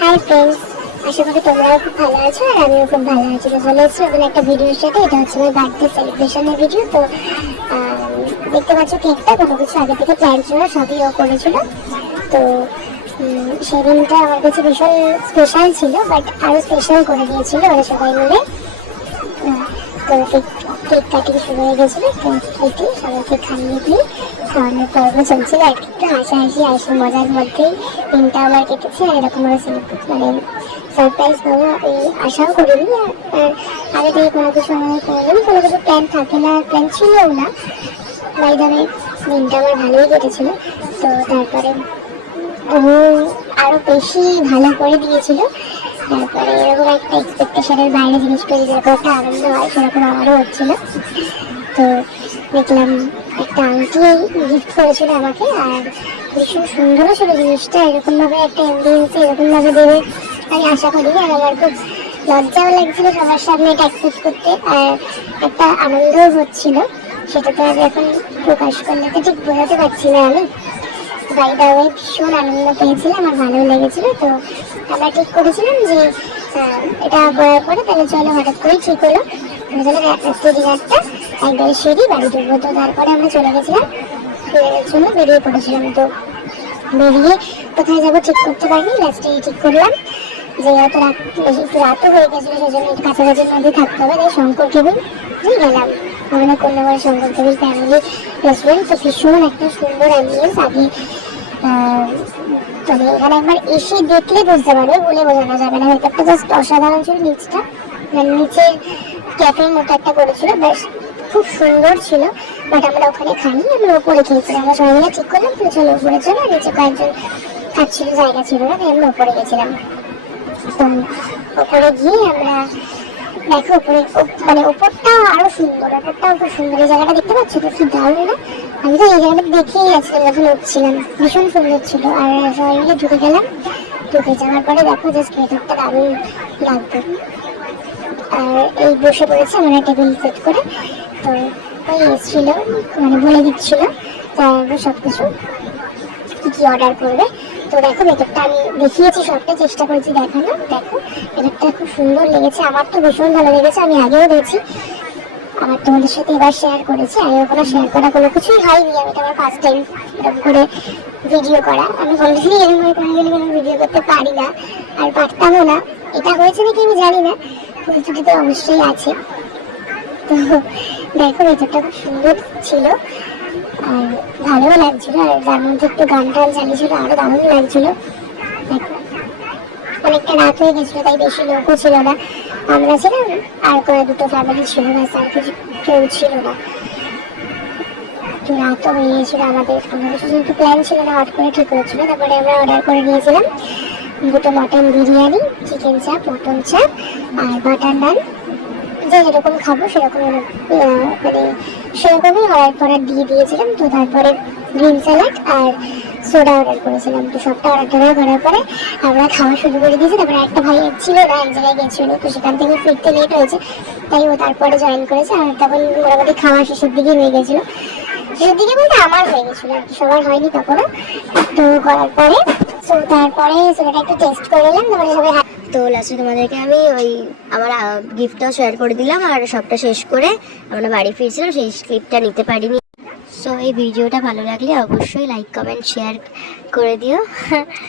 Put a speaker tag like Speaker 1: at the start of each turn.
Speaker 1: Hi friends আশা করি তোমরাও খুব ভালো আছো আর আমিও খুব ভালো আছি। তো চলে এসেছি নতুন একটা ভিডিওর সাথে এটা হচ্ছে আমার বার্থডে সেলিব্রেশনের ভিডিও তো দেখতে পাচ্ছ কেকটা কোনো কিছু আগে থেকে প্ল্যান ছিল সবই ও করেছিল। তো উম, সেই দিনটা আমার কাছে ভীষণ স্পেশাল ছিল বাট আরও স্পেশাল করে দিয়েছিল ওরা সবাই মিলে। তো কেক কেক কাটিং শুরু হয়ে গেছিল, কেক কেটে সবাইকে খাইয়ে দিয়ে খাওয়ানোর পর্ব চলছিল। আর একটু হাসাহাসি, হাসি মজার মধ্যেই দিনটা আমার কেটেছে, আর এরকম মানে সারপ্রাইজ পাবো এই আশাও করিনি, আর আগে থেকে কোনো কিছু আমাদের কোনোদিনই কোনো কিছু প্ল্যান থাকে না প্ল্যান ছিলও না। বাইদামে দিনটা আমার ভালোই কেটেছিল। তো তারপরে ও আরও বেশি ভালো করে দিয়েছিল। তারপরে এরকম একটা এক্সপেকটেশনের বাইরে জিনিস পেয়ে যেরকম একটা আনন্দ হয়, সেরকম আমারও হচ্ছিল। তো দেখলাম একটা আংটি গিফট করেছিল আমাকে, আর ভীষণ সুন্দরও ছিল জিনিসটা এরকম ভাবে একটা এমবিএন্সে এরকম ভাবে দেবে, আমি আশা করি। আর আমার খুব লজ্জাও লাগছিল সবার সামনে এটা অ্যাকসেপ্ট করতে, আর একটা আনন্দও হচ্ছিল। সেটা তো এখন প্রকাশ করলে তো ঠিক বোঝাতে পারছি না আমি। বাই দা ওয়ে ভীষণ আনন্দ পেয়েছিলাম আর ভালো লেগেছিল। তো আমরা ঠিক করেছিলাম যে এটা করার পরে তাহলে চলো হঠাৎ করে ঠিক হলো। আমরা চলো রাত্রি ডিনারটা একবারে সেরি বাড়ি ঢুকবো। তো তারপরে আমরা চলে গেছিলাম জন্য বেরিয়ে পড়েছিলাম। তো বেরিয়ে কোথায় যাব ঠিক করতে পারিনি লাস্টে ঠিক করলাম যে অত রাত একটু রাতও হয়ে গেছিল সেই জন্য একটু কাছাকাছির মধ্যে থাকতে হবে, তাই শঙ্কর দিয়ে গেলাম। আমাদের Kanyagarh Shankar cabin family restaurant তো ভীষণ একটা সুন্দর অ্যাম্বিয়েন্স আগে তবে এখানে একবার এসে দেখলে বুঝতে পারবে, বলে বোঝানো যাবে না। ভেতরটা জাস্ট অসাধারণ ছিল নিচটা। মানে নিচের ক্যাফের মতো একটা করেছিল, বেশ খুব সুন্দর ছিল বাট আমরা ওখানে খাইনি, আমরা ওপরে খেয়েছিলাম। আমরা সবাই মিলে ঠিক করলাম, তো চলো উপরে চলো, নিচে কয়েকজন খাচ্ছিল, জায়গা ছিল না, তাই আমরা ওপরে গেছিলাম। তো ওপরে গিয়ে আমরা দেখো, উপরে মানে ওপরটাও আরও সুন্দর ওপরটাও খুব সুন্দর। এই জায়গাটা দেখতে পাচ্ছ? তো কি দারুণ, না? আমি তো এই জায়গাটা দেখেই যাচ্ছিলাম যখন উঠছিলাম, ভীষণ সুন্দর ছিল। আর সবাই মিলে ঢুকে গেলাম। ঢুকে যাওয়ার পরে দেখো জাস্ট ভেতরটা দারুণ লাগবে আর এই বসে পড়েছে মানে টেবিল সেট করে। তো ওই এসছিল মানে বলে দিচ্ছিল সব কিছু কি কি অর্ডার করবে। তো দেখো, ভেতরটা আমি দেখিয়েছি, সবটা চেষ্টা করেছি দেখানো দেখো, ভেতরটা খুব সুন্দর লেগেছে। আমার তো ভীষণ ভালো লেগেছে, আমি আগেও দিয়েছি আমার তোমাদের সাথে এবার শেয়ার করেছি। আগেও কোনো শেয়ার করা কোনো কিছুই হয়নি। আমি তো আমার ফার্স্ট টাইম এরকম করে ভিডিও করা। আমি কোনোদিনই এরকম কোনো দিনই কোনো ভিডিও করতে পারি না। আর পারতামও না। এটা হয়েছে নাকি আমি জানি না। প্রতিশ্রুতি তো অবশ্যই আছে। তো দেখো, ভেতরটা খুব সুন্দর ছিল। আর ভালোও লাগছিল, আর যার মধ্যে একটু গান টান চালিয়েছিল, আরও দারুণ লাগছিল। অনেকটা রাত হয়ে গেছিল, তাই বেশি লোকও ছিল না। আমরা ছিলাম, আর করে দুটো ফ্যামিলি ছিল না আর কিছু কেউ ছিল না। একটু রাতও হয়ে গিয়েছিল আমাদের কোনো কিছু যেহেতু প্ল্যান ছিল না হট করে ঠিক হয়েছিল তারপরে আমরা অর্ডার করে নিয়েছিলাম, দুটো mutton biryani chicken chaap mutton chaap আর বাটার নান যে যেরকম খাব সেরকম মানে সেরকমই অর্ডার করার দিয়ে দিয়েছিলাম। তো তারপরে গ্রিন স্যালাড আর সোডা অর্ডার করেছিলাম। তো সবটা অর্ডার টর্ডার করার পরে আমরা খাওয়া শুরু করে দিয়েছি। তারপরে একটা ভাই ছিল না এক জায়গায় গেছিল। তো সেখান থেকে ফিরতে লেট হয়েছে। তাই ও তারপরে জয়েন করেছে আর তখন মোটামুটি খাওয়া শেষের দিকে হয়ে গেছিল। শেষের দিকে বলতে আমার হয়ে গেছিল আর কি, সবার হয়নি তখনও তো করার পরে, তো তারপরে সেটা একটু টেস্ট করে নিলাম। তারপরে সবাই
Speaker 2: তো লাস্টে তোমাদেরকে আমি ওই আমার গিফটটাও শেয়ার করে দিলাম আর সবটা শেষ করে আমরা বাড়ি ফিরছিলাম, সেই ক্লিপটা নিতে পারিনি। সো এই ভিডিওটা ভালো লাগলে অবশ্যই লাইক কমেন্ট শেয়ার করে দিও।